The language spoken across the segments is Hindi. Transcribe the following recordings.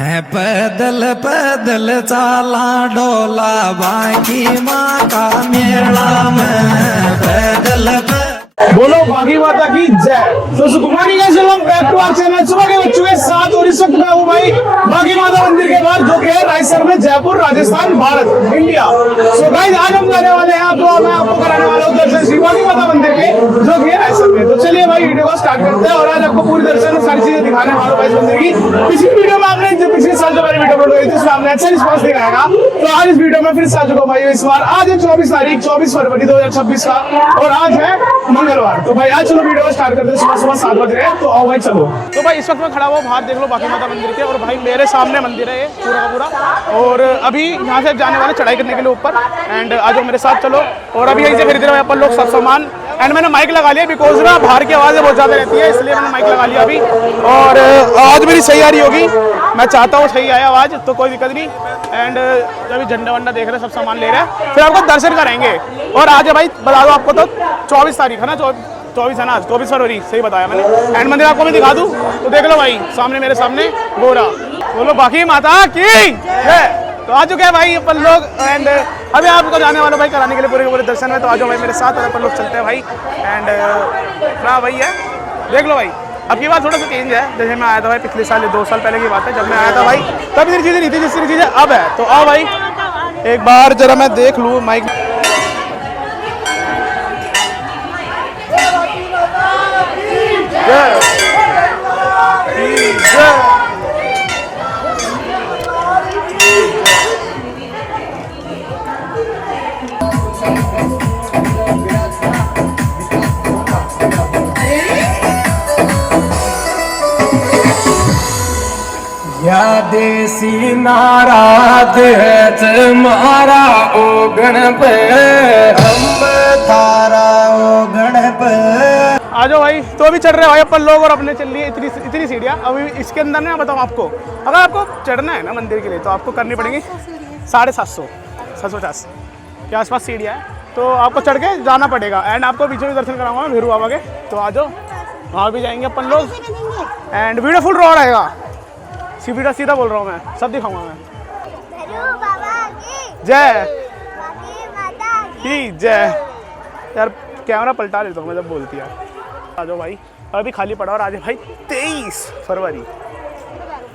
है पैदल पैदल चाला डोला बाकी माँ का मेला में पैदल बोलो बागी माता की जय। तो सुकुमारी का चलम बैक टू आवर चैनल। सुबह के बच्चों के साथ और इस वक्त मैं हूँ भाई बागी माता मंदिर के बाद, जो कि है रायसर में, Jaipur, Rajasthan, Bharat, India. So guys आज हम जाने वाले हैं, तो मैं आपको कराने वाला हूँ दर्शन श्री बागी माता मंदिर के, जो कि है रायसर में। तो चलिए भाई वीडियो को स्टार्ट करते हैं और आज आपको पूरी दर्शन और सारी चीजें दिखाने वाला हूँ इस मंदिर की। पिछली वीडियो में आपने जो पिछले साल जो मैंने वीडियो अपलोड करी थी उसमें आपने अच्छा रिस्पॉन्स दिखाएगा, तो आज इस वीडियो में फिर से आ चुका भाई। इस बार आज है 24 तारीख 24 फरवरी 2026 का और आज है मंगलवार। तो भाई आज चलो वीडियो को स्टार्ट करते हैं। सुबह सुबह 7 बज रहे हैं, तो आओ भाई चलो। तो भाई इस वक्त मैं खड़ा हुआ बाहर, देख लो बागी माता मंदिर के, और भाई मेरे सामने मंदिर है ये पूरा का पूरा। और अभी यहाँ से जाने वाले चढ़ाई करने के लिए ऊपर, एंड आज मेरे साथ चलो। और अभी यहीं से खरीद रहे हैं अपन लोग सब सामान, एंड मैंने माइक लगा लिया बिकॉज ना बाहर की आवाज़ें बहुत ज़्यादा रहती है, इसलिए मैंने माइक लगा लिया अभी। और आवाज़ मेरी सही आ रही होगी, मैं चाहता हूँ सही आए आवाज़, तो कोई दिक्कत नहीं। एंड अभी झंडा वंडा देख रहे हैं, सब सामान ले रहे हैं, फिर आपको दर्शन करेंगे। और आज है भाई बता दो आपको, तो 24 तारीख है ना, 24 है ना, 24 फरवरी सही बताया मैंने। एंड मंदिर आपको मैं दिखा दूँ, तो देख लो भाई सामने मेरे सामने गोरा। बोलो बागी माता की जय। तो आ चुके हैं भाई अपन लोग, एंड अभी आपको जाने वाला भाई कराने के लिए पूरे के पूरे दर्शन में। तो आ जाओ भाई मेरे साथ और अपन लोग चलते हैं भाई। एंड ना भाई है, देख लो भाई अब की बात थोड़ा सा चेंज है। जैसे मैं आया था भाई पिछले साल, 2 साल पहले की बात है, जब मैं आया था भाई तब इतनी चीज़ें नहीं थी जिस चीज़ें अब है। तो आओ भाई एक बार जरा मैं देख लूँ माइक। या देसी नाराज है तुम्हारा ओ गणप, हम थारा ओ गणप। आ जाओ भाई। तो अभी चढ़ रहे हैं भाई अपन लोग, और अपने चल रही है इतनी सीढ़ियाँ। अभी इसके अंदर ना बताऊँ आपको, अगर आपको चढ़ना है ना मंदिर के लिए, तो आपको करनी पड़ेगी 750 750 के आसपास सीढ़ियाँ है, तो आपको चढ़ के जाना पड़ेगा। एंड आपको बीच में दर्शन कराऊंगा मैं भैरू बाबा के, तो आ जाओ वहाँ भी जाएंगे अपन लोग। एंड वीडियो फुल रॉड आएगा, सीधा बोल रहा हूँ मैं, सब दिखाऊंगा मैं। जय ही जय। यार कैमरा पलटा लेता हूँ मैं जब बोलती है। आ जाओ भाई, अभी खाली पड़ा, और आज है भाई 23 फरवरी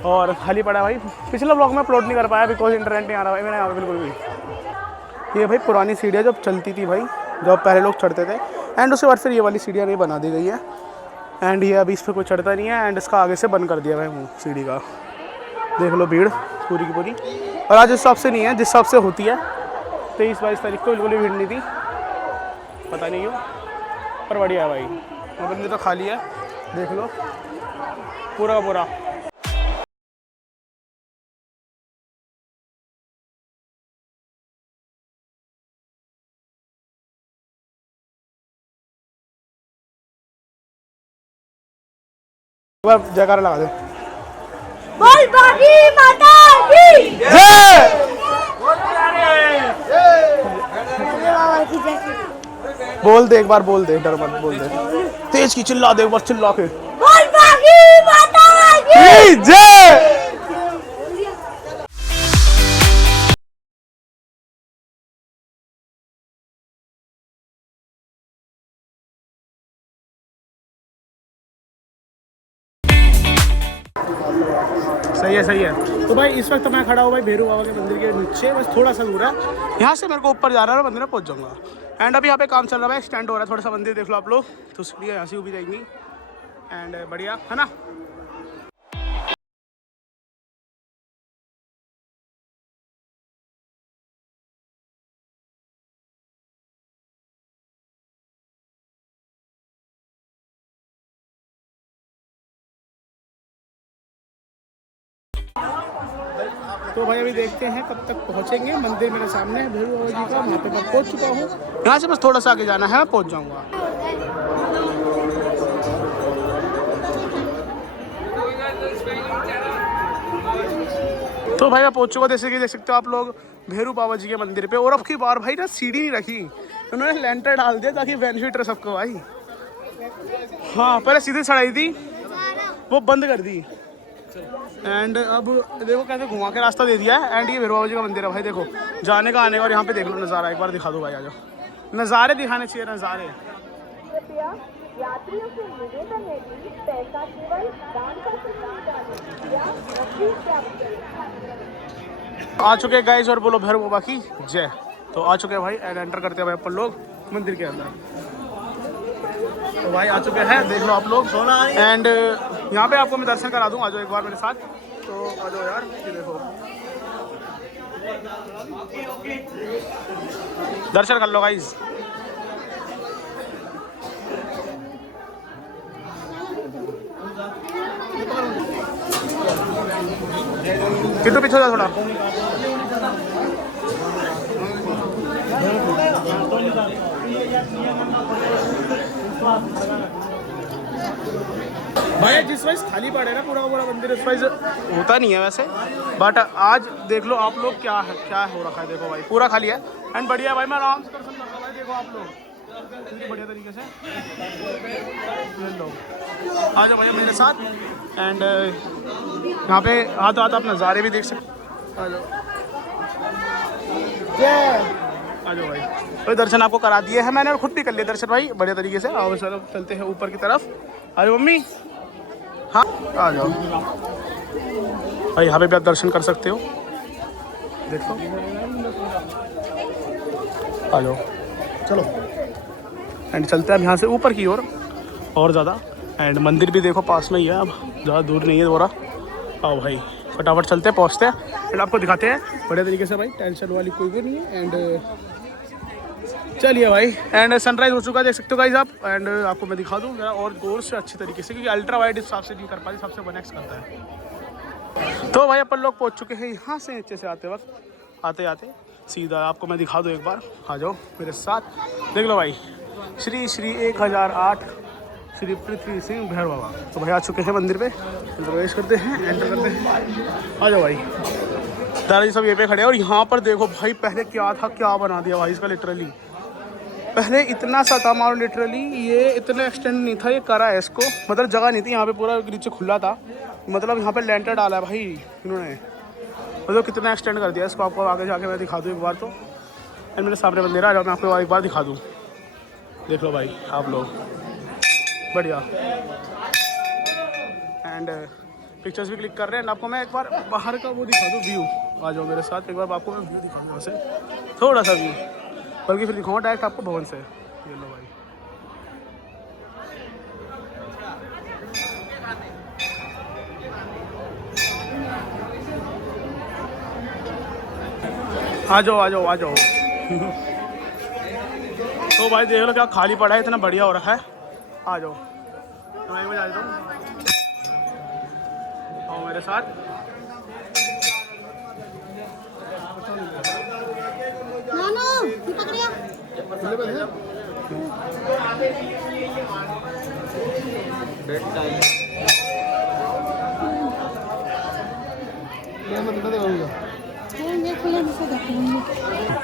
और खाली पड़ा भाई। पिछले ब्लॉग में अपलोड नहीं कर पाया बिकॉज इंटरनेट नहीं आ रहा भाई मैंने यहाँ पे बिल्कुल भी। ये भाई पुरानी सीढ़ियाँ जब चलती थी भाई, जब पहले लोग चढ़ते थे, एंड उसके बाद फिर ये वाली सीढ़ियाँ नहीं बना दी गई है। एंड ये अभी इस पर कोई चढ़ता नहीं है, एंड इसका आगे से बंद कर दिया भाई मुँह सीढ़ी का। देख लो भीड़ पूरी की पूरी, और आज इस हिसाब से नहीं है जिस हिसाब से होती है। 23-22 तारीख को बिल्कुल भी भीड़ नहीं थी, पता नहीं क्यों, पर बढ़िया है भाई। मंदिर तो खाली है, देख लो पूरा पूरा। जयकारा लगा दे, बोल बागी माता की जय। बोल दे एक बार, बोल दे, डर मत, बोल दे तेज की, चिल्ला दे एक बार, चिल्ला के बोल बागी माता की जय। सही है। तो भाई इस वक्त मैं खड़ा हूँ भाई भैरू बाबा के मंदिर के नीचे, बस थोड़ा सा दूर है यहाँ से, मेरे को ऊपर जाना है और मंदिर में पहुँच जाऊँगा। एंड अभी यहाँ पे काम चल रहा है, स्टैंड हो रहा है थोड़ा सा, मंदिर देख लो आप लोग, तो इसलिए यहाँ से भी जाएंगी। एंड बढ़िया है ना। तो भाई अभी देखते हैं कब तक पहुंचेंगे। मंदिर मेरे सामने है भैरू बाबा जी का, वहाँ पे मैं पहुंच चुका हूँ। यहाँ से बस थोड़ा सा आगे जाना है, मैं पहुंच जाऊँगा। तो भाई मैं पहुंच चुका, जैसे कि देख सकते हो आप लोग भैरू बाबा जी के मंदिर पे। और अब की बार भाई ना सीढ़ी नहीं रखी, उन्होंने लेंटर डाल दिया ताकि बेनिफिट रहे सबको भाई। हाँ पहले सीधी चढ़ाई थी, वो बंद कर दी। एंड अब देखो कैसे घुमा के रास्ता दे दिया है। एंड ये भैरव बाबा जी का मंदिर है भाई, देखो जाने का आने का। और यहाँ पे देख लो नज़ारा, एक बार दिखा दो भाई, आ जाओ। नज़ारे दिखाने चाहिए, नज़ारे। कृपया यात्रियों से निवेदन है कि पैसा केवल दान कर सकते या रसीद प्राप्त करें। आ चुके हैं गाइस, और बोलो भैरव बाबा की जय। तो आ चुके हैं भाई, एंड एंटर करते हैं भाई अपन लोग मंदिर के अंदर। तो भाई आ चुके हैं, देख लो आप लोग। एंड यहाँ पे आपको मैं दर्शन करा दूँ, आ जाओ एक बार मेरे साथ। तो आ जाओ यार, ये देखो दर्शन कर लो गाइस। कितने पीछे जा थोड़ा। भाई जिस वाइज खाली पड़े ना पूरा पूरा मंदिर, इस वाइज होता नहीं है वैसे, बट आज देख लो आप लोग क्या है, क्या हो रखा है। देखो भाई पूरा खाली है एंड बढ़िया भाई, मैं आराम से दर्शन कर रहा हूँ भाई। देखो आप लोग बढ़िया तरीके से आ जाओ भैया मेरे साथ। एंड यहाँ पे हाथ हाथ आप नज़ारे भी देख सकते। आ जाओ आ जाओ भाई। तो दर्शन आपको करा दिए हैं मैंने, और खुद भी कर लिया दर्शन भाई बढ़िया तरीके से। आओ चलो चलते हैं ऊपर की तरफ। अरे मम्मी, हाँ आ जाओ भाई, यहाँ पे भी आप दर्शन कर सकते हो, देखो। आ जाओ चलो, एंड चलते हैं अब यहाँ से ऊपर की ओर और ज़्यादा। एंड मंदिर भी देखो पास में ही है, अब ज़्यादा दूर नहीं है दोबारा। आओ भाई फटाफट चलते हैं, पहुँचते हैं एंड आपको दिखाते हैं बढ़िया तरीके से भाई। टेंशन वाली कोई भी नहीं है। एंड चलिए भाई, एंड सनराइज हो चुका है, देख सकते हो गाइस आप। एंड आपको मैं दिखा दूँ जरा और गौर से अच्छी तरीके से, क्योंकि अल्ट्रा वाइड हिसाब से नहीं कर पाती, सबसे 1x करता है। तो भाई अपन लोग पहुँच चुके हैं यहाँ से नीचे से आते वक्त, आते आते सीधा आपको मैं दिखा दूँ एक बार। आ जाओ मेरे साथ, देख लो भाई, श्री श्री 1008 श्री पृथ्वी सिंह भैरव बाबा। तो भाई आ चुके हैं मंदिर पे, प्रवेश करते हैं, एंटर करते हैं। आ जाओ भाई, दादाजी सब ये पे खड़े हैं। और यहाँ पर देखो भाई, पहले क्या था, क्या बना दिया भाई इसका लिटरली। पहले इतना सा था मारो लिटरली, ये इतना एक्सटेंड नहीं था, ये करा है इसको, मतलब जगह नहीं थी यहाँ पे, पूरा नीचे खुला था। मतलब यहाँ पे लेंटर डाला है भाई इन्होंने, मतलब कितना एक्सटेंड कर दिया इसको। आपको आगे जाके मैं दिखा दूँ एक बार। तो एंड मेरे सामने मंदिर आ जाओ, मैं आपको एक बार दिखा दूँ, देख लो भाई आप लोग, बढ़िया। एंड पिक्चर्स भी क्लिक कर रहे हैं। आपको मैं एक बार बाहर का वो दिखा दूँ व्यू, आ जाओ मेरे साथ एक बार, आपको मैं व्यू दिखा दूँ वैसे थोड़ा सा व्यू, बल्कि फिर दिखाऊंगा डायरेक्ट आपको भवन से। ये लो भाई, आ जाओ आ जाओ आ जाओ। तो भाई देख लो क्या खाली पड़ा है, इतना बढ़िया हो रखा है। आ जाओ, मैं भी जा देता हूँ, आओ मेरे साथ।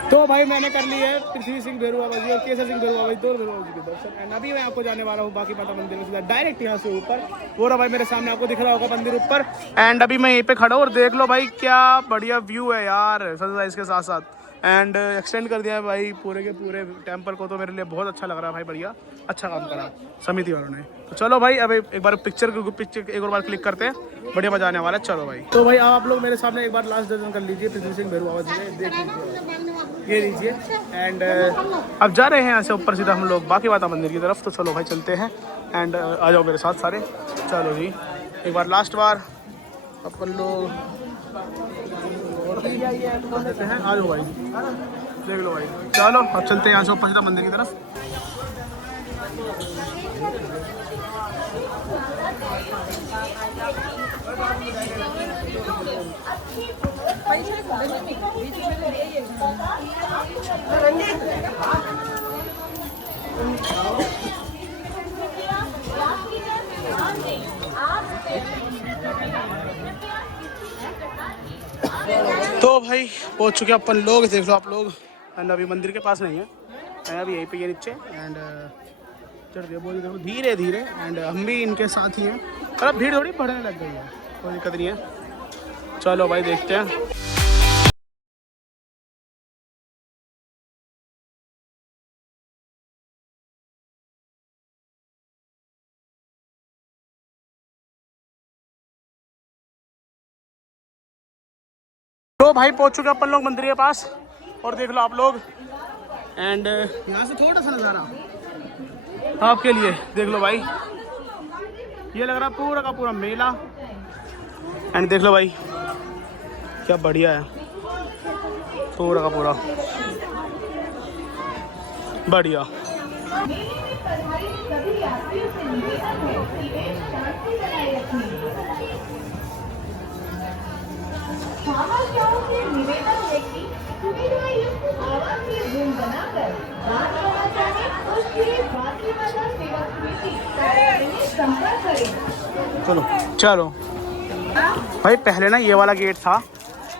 तो भाई मैंने कर ली है पृथ्वी सिंह भैरव बाबा जी और केसर सिंह भैरव बाबा जी, दो भैरव बाबा जी के दर्शन। एंड अभी मैं आपको जाने वाला हूँ बाकी माता मंदिर में सीधा डायरेक्ट यहाँ से ऊपर। वो रहा भाई मेरे सामने, आपको दिख रहा होगा मंदिर ऊपर। एंड अभी मैं यहीं पे खड़ा हूँ और देख लो भाई क्या बढ़िया व्यू है यार, सनराइज के साथ साथ। एंड एक्सटेंड कर दिया है भाई पूरे के पूरे टेम्पल को, तो मेरे लिए बहुत अच्छा लग रहा है भाई, बढ़िया अच्छा काम करा समिति वालों ने। तो चलो भाई अब एक बार पिक्चर एक और बार क्लिक करते हैं, बढ़िया मजा आने वाला है। चलो भाई, तो भाई आप लोग मेरे सामने एक बार लास्ट दर्शन कर लीजिए पृथ्वी सिंह भैरव बाबा जी ने, देख लीजिए, ये लीजिए। एंड अब जा रहे हैं यहाँ से ऊपर सीधा हम लोग बाकी माता मंदिर की तरफ। तो चलो भाई चलते हैं, एंड आ जाओ मेरे साथ सारे। चलो जी एक बार लास्ट बार अपन लोग देते हैं, आ जाओ भाई, देख लो भाई। चलो अब चलते हैं यहाँ से ऊपर सीधा मंदिर की तरफ। तो भाई पहुंच चुके अपन लोग, देख लो आप लोग। एंड अभी मंदिर के पास नहीं है, मैं अभी यहीं पे ये नीचे। एंड चढ़ गया बोल, देखो धीरे धीरे। एंड हम भी इनके साथ ही हैं, मतलब भीड़ थोड़ी बढ़ने लग गई है। कोई दिक्कत नहीं है। चलो भाई देखते हैं। तो भाई पहुंच चुके अपन लोग मंदिर के पास और देख लो आप लोग। एंड यहाँ से थोड़ा सा नज़ारा आपके लिए देख लो भाई। ये लग रहा है पूरा का पूरा मेला। एंड देख लो भाई क्या बढ़िया है, पूरा का पूरा बढ़िया। समाचारों से निवेदन है कि सुविधायुक्त आवास की रूम बनाकर बात करना चाहे तो श्री भारतीय माता सेवा समिति कार्यालय में संपर्क करें। चलो चलो भाई, पहले ना ये वाला गेट था,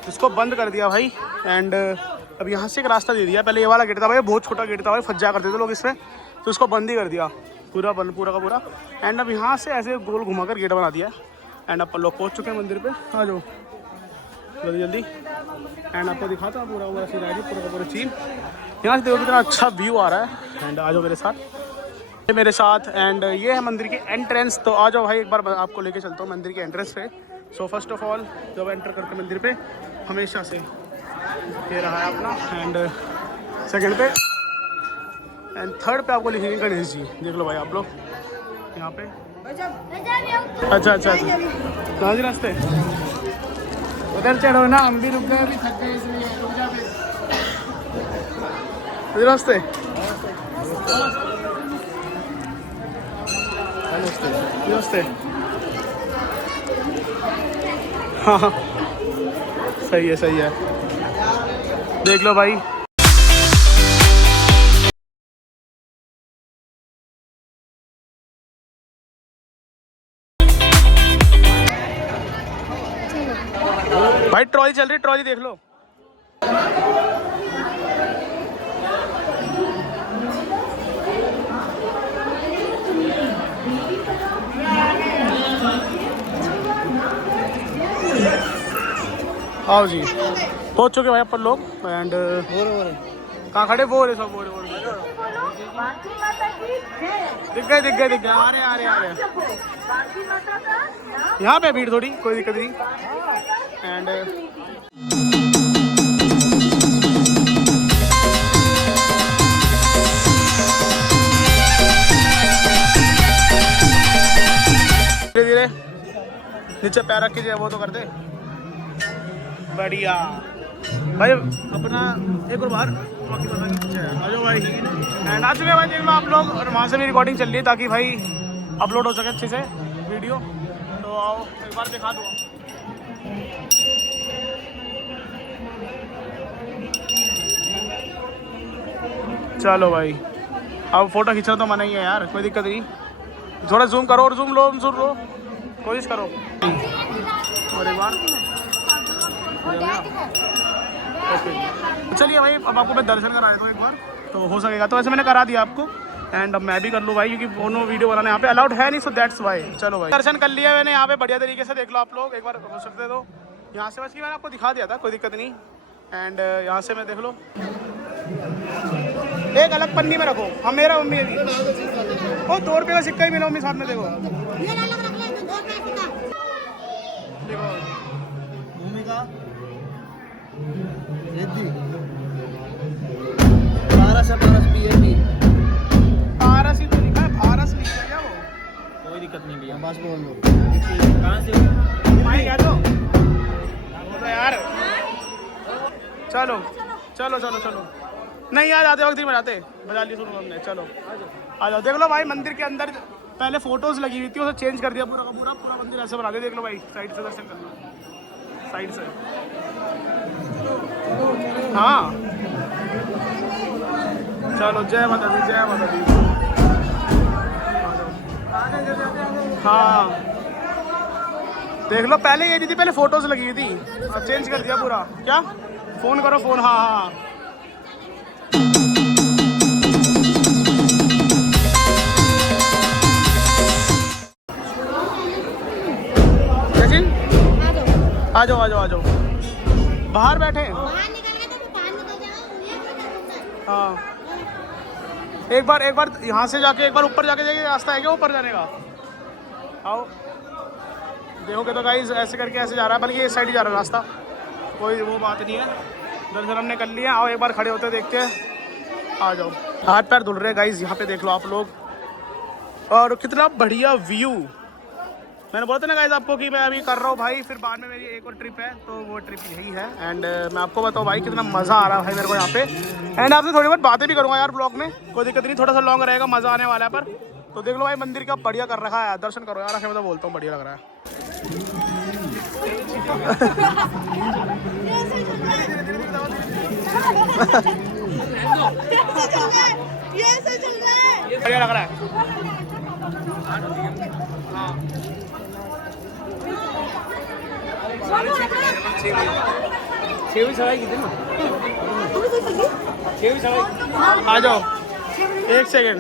इसको बंद कर दिया भाई। एंड अब यहाँ से एक रास्ता दे दिया। पहले ये वाला गेट था भाई, बहुत छोटा गेट था भाई, फंस जाया करते थे लोग इसमें, तो इसको बंद ही कर दिया पूरा बंद, पूरा का पूरा। एंड अब यहाँ से ऐसे गोल घुमाकर गेट बना दिया। एंड अपन लोग पहुँच चुके हैं मंदिर पे। आ जाओ जल्दी जल्दी। एंड आपको दिखाता हूँ पूरा पूरा सीधा जी, पूरा का पूरा सीन। यहाँ से देखो कितना अच्छा व्यू आ रहा है। एंड आ जाओ मेरे साथ। एंड ये है मंदिर की एंट्रेंस। तो आ जाओ भाई, एक बार आपको लेके चलता हूँ मंदिर के एंट्रेंस पे। सो फर्स्ट ऑफ ऑल जब एंटर करके मंदिर पे हमेशा से ये रहा है अपना। एंड सेकंड पे एंड थर्ड पे आपको लिखेंगे गणेश जी। देख लो भाई आप लोग यहाँ पे। अच्छा अच्छा कहाँ जी रास्ते उधर चढ़ो ना, हम भी रुक गए, अभी थक गए इसलिए रुक जा फिर। रास्ते रास्ते हाँ हाँ सही है सही है। देख लो भाई भाई ट्रॉली चल रही, ट्रॉली देख लो। आओ जी, पहुंच चुके भाई अपन लोग। एंड कहाँ खड़े? वो रहे सब, वो रहे दिख गए दिख गए दिख गए। आ रहे आ रहे आ रहे। यहाँ पे भीड़ थोड़ी, कोई दिक्कत नहीं। एंड धीरे धीरे नीचे पैर रख कीजिए, वो तो कर दे। बढ़िया भाई, अपना एक और बार आ जाओ भाई। एंड आ चुके भाई, देख लो आप लोग। और वहाँ से भी रिकॉर्डिंग चल रही है ताकि भाई अपलोड हो सके अच्छे से वीडियो। तो आओ एक बार दिखा दो। चलो भाई, अब फोटो खींचना तो मना ही है यार, कोई दिक्कत नहीं। थोड़ा जूम करो और जूम लो कोशिश करो। और एक बार ओके। चलिए भाई, अब आपको मैं दर्शन करा देता हूँ एक बार, तो हो सकेगा तो। वैसे मैंने करा दिया आपको। एंड अब मैं भी कर लूँ भाई, क्योंकि दोनों वीडियो बनाने यहाँ पे अलाउड है नहीं, सो दैट्स वाई। चलो भाई, दर्शन कर लिया मैंने यहाँ पे बढ़िया तरीके से। देख लो आप लोग एक बार, हो सकते तो यहाँ से बस, मैंने आपको दिखा दिया था, कोई दिक्कत नहीं। एंड यहाँ से मैं देख लो, एक अलग पन्नी में रखो। हम मेरा मम्मी अभी वो 2 रुपये का सिक्का ही मिला मम्मी साथ में। देखो भूमि का 12 से 12 PSP पारस ही तो लिखा है, भारस लिखा है क्या वो? कोई दिक्कत नहीं भैया, बस बोल दो। कहाँ से भाई कह दो यार। चलो चलो चलो चलो, नहीं यार आते वक्त ही बजा ली सुनो हमने। चलो आ जाओ। देख लो भाई, मंदिर के अंदर पहले फोटोज लगी हुई थी, उसे चेंज कर दिया पूरा का पूरा। पूरा मंदिर ऐसे बना दिया। देख लो भाई, साइड से दर्शन करना, साइड से। हाँ चलो, जय माता दी, जय माता दी। हाँ देख लो, पहले ये नहीं थी, पहले फोटोज लगी हुई थी, चेंज कर दिया पूरा। क्या फोन करो, फोन। हाँ हाँ आ जाओ आ जाओ आ जाओ, बाहर बैठे हैं। बाहर निकल तो बाहर निकल जाओ। हाँ एक बार यहाँ से जाके एक बार ऊपर जाके जाइए, रास्ता है क्या ऊपर जाने का? आओ देखोगे तो गाइस ऐसे करके ऐसे जा रहा है, बल्कि ये साइड ही जा रहा है रास्ता, कोई वो बात नहीं है। दर्शन हमने कर लिया। आओ एक बार खड़े होते देखते हैं, आ जाओ। हाथ पैर धुल रहे हैं गाइस, यहाँ पे देख लो आप लोग, और कितना बढ़िया व्यू। मैंने बोला था ना गाइस आपको कि मैं अभी कर रहा हूँ भाई, फिर बाद में मेरी एक और ट्रिप है, तो वो ट्रिप यही है। एंड मैं आपको बताऊँ भाई कितना मज़ा आ रहा है भाई मेरे को यहाँ पे। एंड आपसे थोड़ी बहुत बातें भी करूँगा यार ब्लॉग में, कोई दिक्कत नहीं, थोड़ा सा लॉन्ग रहेगा, मज़ा आने वाला है। पर तो देख लो भाई मंदिर का बढ़िया कर रखा है, दर्शन करो यार, मैं तो बोलता हूँ बढ़िया लग रहा है। बढ़िया लग रहा है। आ जाओ एक सेकेंड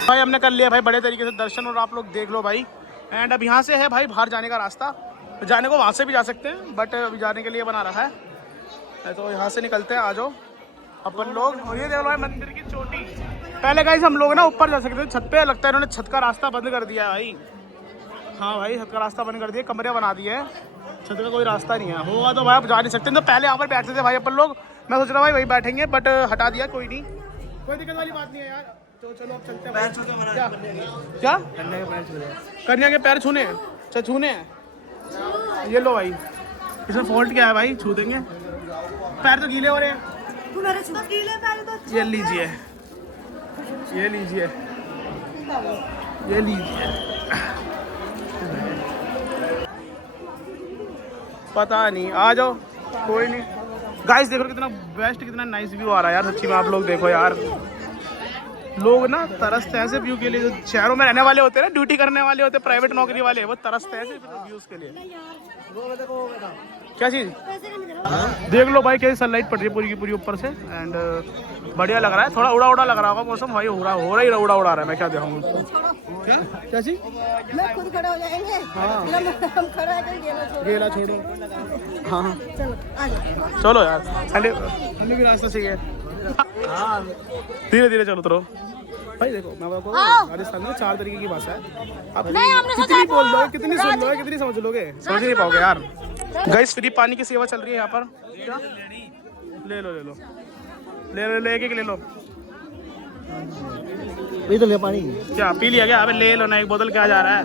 भाई, हमने कर लिया भाई बड़े तरीके से दर्शन, और आप लोग देख लो भाई। एंड अब यहाँ से है भाई बाहर जाने का रास्ता, जाने को वहाँ से भी जा सकते हैं, बट अभी जाने के लिए बना रखा है, तो यहाँ से निकलते हैं। आ जाओ अपन लोग। और ये देख लो भाई मंदिर की चोटी। पहले गाइस हम लोग ना ऊपर जा सकते थे छत पे, लगता है इन्होंने छत का रास्ता बंद कर दिया है भाई। हाँ भाई छत का रास्ता बंद कर दिया, कमरे बना दिए हैं, छत का कोई रास्ता नहीं है। होगा तो भाई आप जा नहीं सकते, तो पहले यहाँ पर बैठते थे भाई अपन लोग, मैं सोच रहा भाई वही बैठेंगे, बट हटा दिया। कोई नहीं, कोई दिक्कत वाली बात नहीं है यार। तो चलो अब चलते हैं। क्या कन्या के पैर छूने हैं? अच्छा छूने हैं, ये लो भाई, इसमें फॉल्ट क्या है भाई, छू देंगे। पैर तो गीले हो रहे हैं, ये लीजिए, ये लीजिए, ये लीजिए। पता नहीं, आ जाओ कोई नहीं। गाइस देखो कितना बेस्ट, कितना नाइस व्यू आ रहा है यार सच्ची में। आप लोग देखो यार, लोग ना तरसते हैं ऐसे व्यू के लिए, जो शहरों में रहने वाले होते हैं ना, ड्यूटी करने वाले होते हैं, प्राइवेट नौकरी वाले, वो तरसते हैं ऐसे व्यूज के लिए। क्या चीज देख लो भाई, कैसी सनलाइट पड़ रही है पूरी की पूरी ऊपर से। एंड बढ़िया लग रहा है, थोड़ा उड़ा उड़ा लग रहा होगा मौसम भाई, हो रहा ही उड़ा उड़ा रहा है। मैं क्या दिखाऊं उसको, क्या चीज, खुद खड़े हो जाएंगे। हाँ हम खड़ा है, गेला छोड़ो। हाँ चलो यार, ठंडी भी रास्ता सही है, धीरे धीरे चलो। तो भाई देखो मैं आपको राजस्थान में 4 तरीके की भाषा है, आप कितनी बोल लोगे, कितनी सुन लोगे, कितनी समझ लोगे, समझ नहीं पाओगे यार। गाइस फ्री पानी की सेवा चल रही है यहाँ पर, क्या ले लो ले लो ले लो, ले एक ले लो। पी तो ले पानी, क्या पी लिया क्या? अबे ले लो ना, एक बोतल क्या जा रहा है।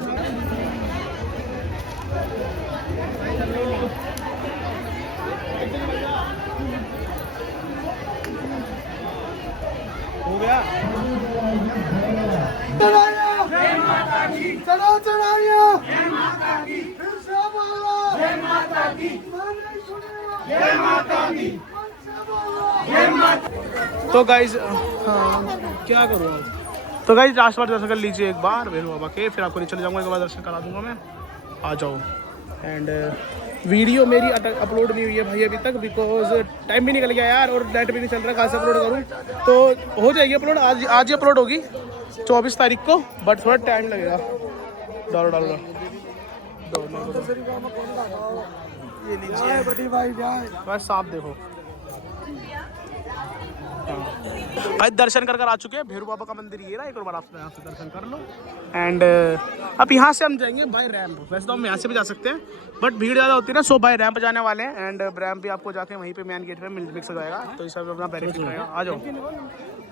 हो गया। तो गाइज क्या करूँ, तो गाइज लास्ट बार दर्शन कर लीजिए एक बार भैरव बाबा के, फिर आपको नहीं चले जाऊँगा, एक बार दर्शन करा दूंगा मैं। आ जाओ। एंड वीडियो मेरी अपलोड नहीं हुई है भाई अभी तक, बिकॉज टाइम भी निकल गया यार, और नेट भी नहीं चल रहा, कहाँ से अपलोड करूँ। तो हो जाएगी अपलोड, आज ही अपलोड होगी 24 तारीख को, बट थोड़ा टाइम लगेगा। डालो डालो ये लीजिए बस, आप देखो भाई दर्शन कर आ चुके हैं। भैरव बाबा का मंदिर ये ना, एक और बार आप यहाँ से दर्शन कर लो। एंड अब यहाँ से हम जाएंगे बाय रैंप, वैसे तो हम यहाँ से भी जा सकते हैं, बट भीड़ ज़्यादा होती है ना, सो बाय रैंप जाने वाले हैं। एंड रैंप भी आपको जाके वहीं पे मेन गेट पे मिक्स हो जाएगा, तो इस सब अपना बेनिफिट रहेगा। आ जाओ।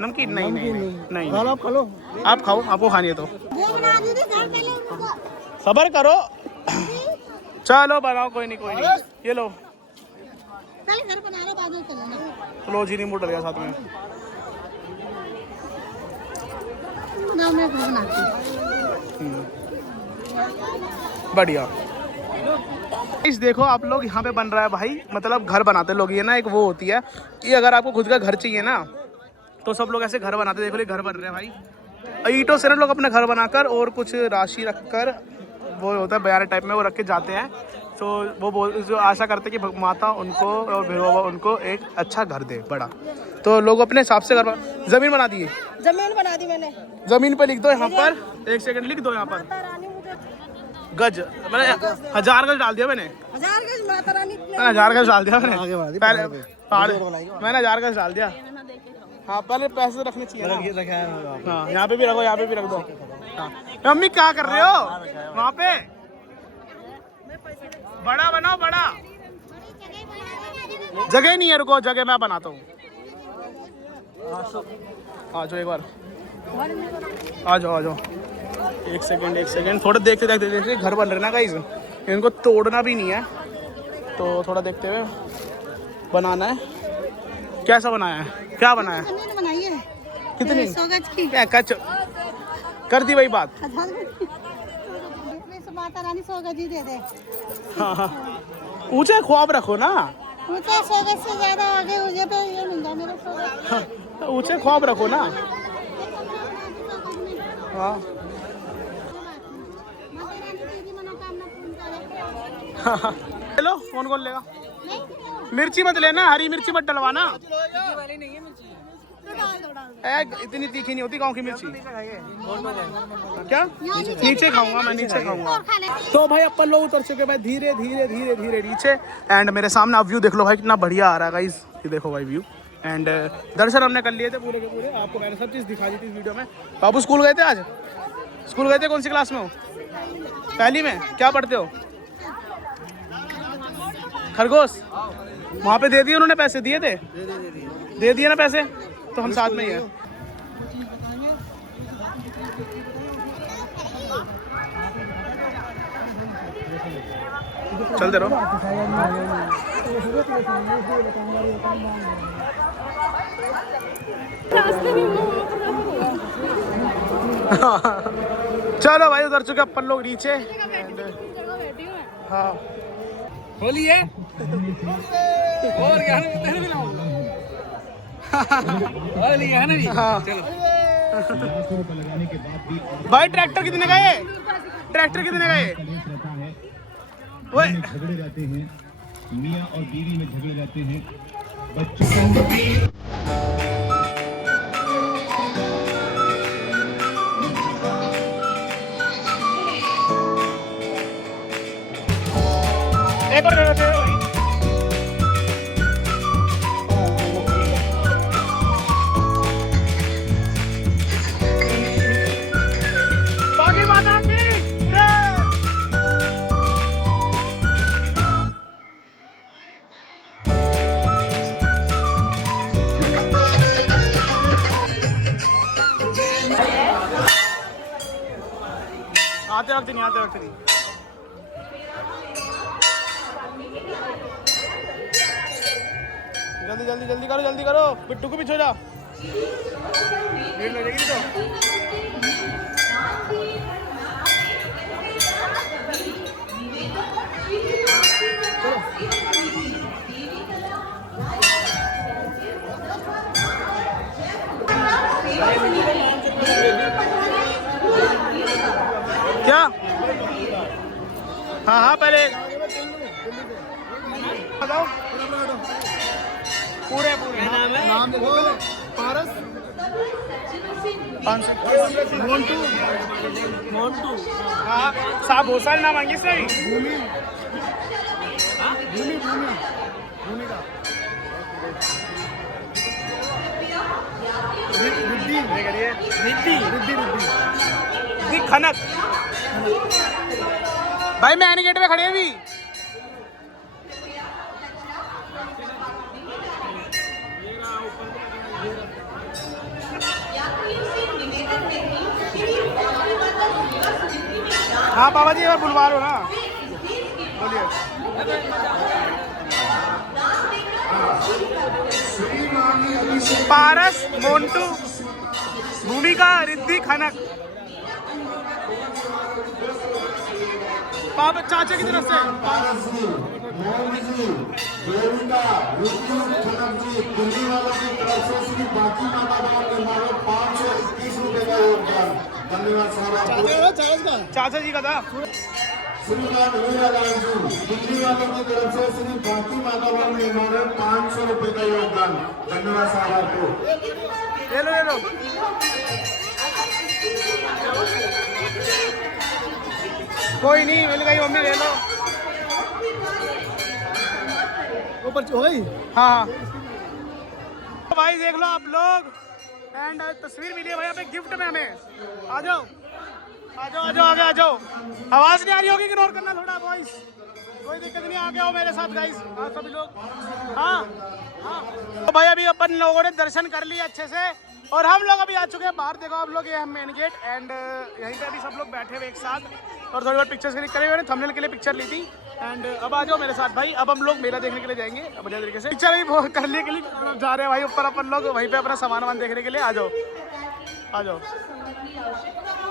नमकीन नहीं, आप खा लो, आप खाओ, आपको खानी है तो सबर करो। चलो बनाओ, कोई नहीं, ये लो लो जी, नहीं डल गया साथ में। बढ़िया। इस देखो आप लोग, यहाँ पे बन रहा है भाई, मतलब घर बनाते लोग, ये ना एक वो होती है कि अगर आपको खुद का घर चाहिए ना, तो सब लोग ऐसे घर बनाते। देखो ये घर बन रहे हैं भाई, ईंटों से ना लोग अपने घर बनाकर और कुछ राशि रखकर, वो होता है बयाने टाइप में, वो रख के जाते हैं। तो वो जो आशा करते हैं कि माता उनको और भैरव बाबा उनको एक अच्छा घर दे बड़ा, तो लोग अपने हिसाब से घर जमीन बना दी मैंने, जमीन पे लिख दो यहाँ पर, एक सेकंड लिख दो यहाँ पर, गज, मैंने 1000 गज डाल दिया मैंने। 1000 गज माता रानी ने 1000 गज डाल दिया मैंने। आगे पहले मैंने 1000 गज डाल दिया। हाँ पहले पैसे रखने चाहिए ना। हाँ यहाँ पे भी रखो, यहाँ पे भी रख दो। हाँ मम्मी क्या कर रहे हो वहाँ पे? बड़ा बनाओ, बड़ा जगह नहीं है, रुको जगह मैं बनाता हूँ। आ जाओ एक बार, आ जाओ आ जाओ। एक सेकंड थोड़ा देखते देखते देखते घर बन रहे ना गाइस, इनको तोड़ना भी नहीं है तो थोड़ा देखते हुए बनाना है। कैसा बनाया है, क्या बनाया है? बनाई है कितनी? 100 गज की। क्या कच कर दी वही बात। 1000 गज की माता रानी 100 गज ही दे दे। हाँ हाँ ऊंचे ख्वाब रखो ना, ऊंचा 100 गज से ज्यादा आगे मुझे पे ये मिल जाए मेरे 100 गज। ऊंचे ख्वाब रखो ना। हाँ चलो फोन कौन लेगा? मिर्ची मत लेना, हरी मिर्ची मत डलवाना। इतनी तीखी नहीं होती गाँव की मिर्ची। क्या नीचे खाऊंगा मैं, नीचे खाऊंगा। तो भाई अपन लोग उतर चुके भाई धीरे धीरे धीरे धीरे नीचे। एंड मेरे सामने आप व्यू देख लो भाई, कितना बढ़िया आ रहा है गाइस, ये देखो भाई व्यू। एंड दर्शन हमने कर लिए थे पूरे के पूरे, आपको मैंने सब चीज़ दिखा दी थी इस वीडियो में। बाबू स्कूल गए थे आज? स्कूल गए थे? कौन सी क्लास में हो? पहली में? क्या पढ़ते हो? खरगोश। वहाँ पे दे दिए उन्होंने, पैसे दिए थे? दे दिए ना पैसे, तो हम साथ में ही हैं। चलते रहो। चलो भाई उधर चुके अपन लोग नीचे। हाँ होली है और क्या होली है ना जी। हाँ चलो भाई ट्रैक्टर कितने का है? ट्रैक्टर कितने का है? ओए झगड़े रहते हैं, मियाँ और बीवी में झगड़े रहते हैं, बच्चों एक और बाकी माता की आते वक्त नहीं, आते वक्त नहीं। जल्दी जल्दी जल्दी करो, जल्दी करो, बिट्टू को पीछे हो जा, भीड़ लगेगी तो। क्या? हाँ हाँ पहले बताओ पूरे पूरे नाम देखो। पारस मोन्टू। मोन्टू हाँ साहब बहुत सारे नाम आएंगे सही। भूमि भूमि भूमि भूमि का रिद्धि करिए रिद्धि रिद्धि रिद्धि रिद्धि खनक। भाई मैन गेट में खड़े हैं अभी। हाँ बाबा जी एक बार बुलवा लो ना, बोलिए। पारस, मोन्टू, भूमिका, रिद्धि, खनक। पापा चाचा की तरफ से चाचा जी का था। श्रीमान दिल्ली वालों की तरफ से श्री बाकी माता भवन निर्माण 500 रुपए का योगदान। धन्यवाद साहब आपको। ले लो ले लो। कोई नहीं, मिल गई मम्मी, ले लो। ऊपर हो गई। हाँ हाँ तो भाई देख लो आप लोग, एंड तस्वीर मिली है भाई यहाँ पे गिफ्ट में हमें। आ जाओ आ जाओ आ जाओ, आगे आ जाओ। आवाज़ नहीं आ रही होगी, इग्नोर करना थोड़ा वॉइस, कोई दिक्कत नहीं, आगे आओ मेरे साथ गाइस। हाँ सभी लोग, हाँ हाँ। तो भाई अभी अपन लोगों ने दर्शन कर लिए अच्छे से, और हम लोग अभी आ चुके हैं बाहर। देखो आप लोग, ये है मेन गेट, एंड यहीं पे अभी सब लोग बैठे हुए एक साथ, और थोड़ी बहुत पिक्चर्स क्लिक करे हुए, थंबनेल के लिए पिक्चर ली थी। एंड अब आ जाओ मेरे साथ भाई, अब हम लोग मेला देखने के लिए जाएंगे बढ़िया तरीके से। पिक्चर भी करने के लिए जा रहे हैं भाई ऊपर अपन लोग, वहीं पे अपना सामान वामान देखने के लिए। आ जाओ आ जाओ।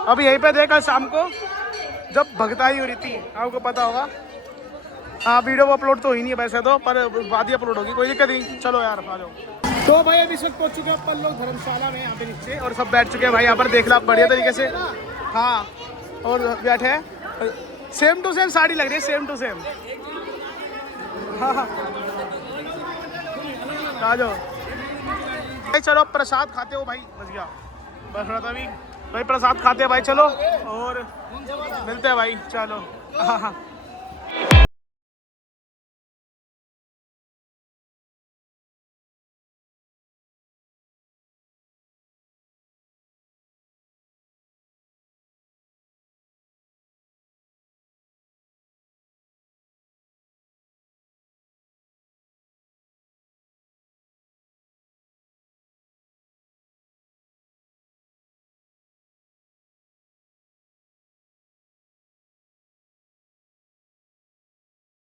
अब यहीं पे देख, कल शाम को जब भगताई हो रही थी, आपको पता होगा। हाँ वीडियो अपलोड तो हुई नहीं है वैसे तो, पर बाद ही अपलोड होगी, कोई दिक्कत नहीं। चलो यार आ जाओ। तो भाई अभी इस वक्त पहुंच चुके हैं अपन लोग धर्मशाला में, यहाँ पे नीचे, और सब बैठ चुके हैं भाई यहाँ पर, देख लो आप बढ़िया तरीके से। हाँ और बैठे हैं, सेम टू सेम साड़ी लग रही है, सेम टू सेम। हाँ हाँ आ जाओ भाई, चलो प्रसाद खाते हो भाई, बच गया बस रहा था अभी भाई, प्रसाद खाते हैं भाई, चलो और मिलते हैं भाई, चलो। हाँ हाँ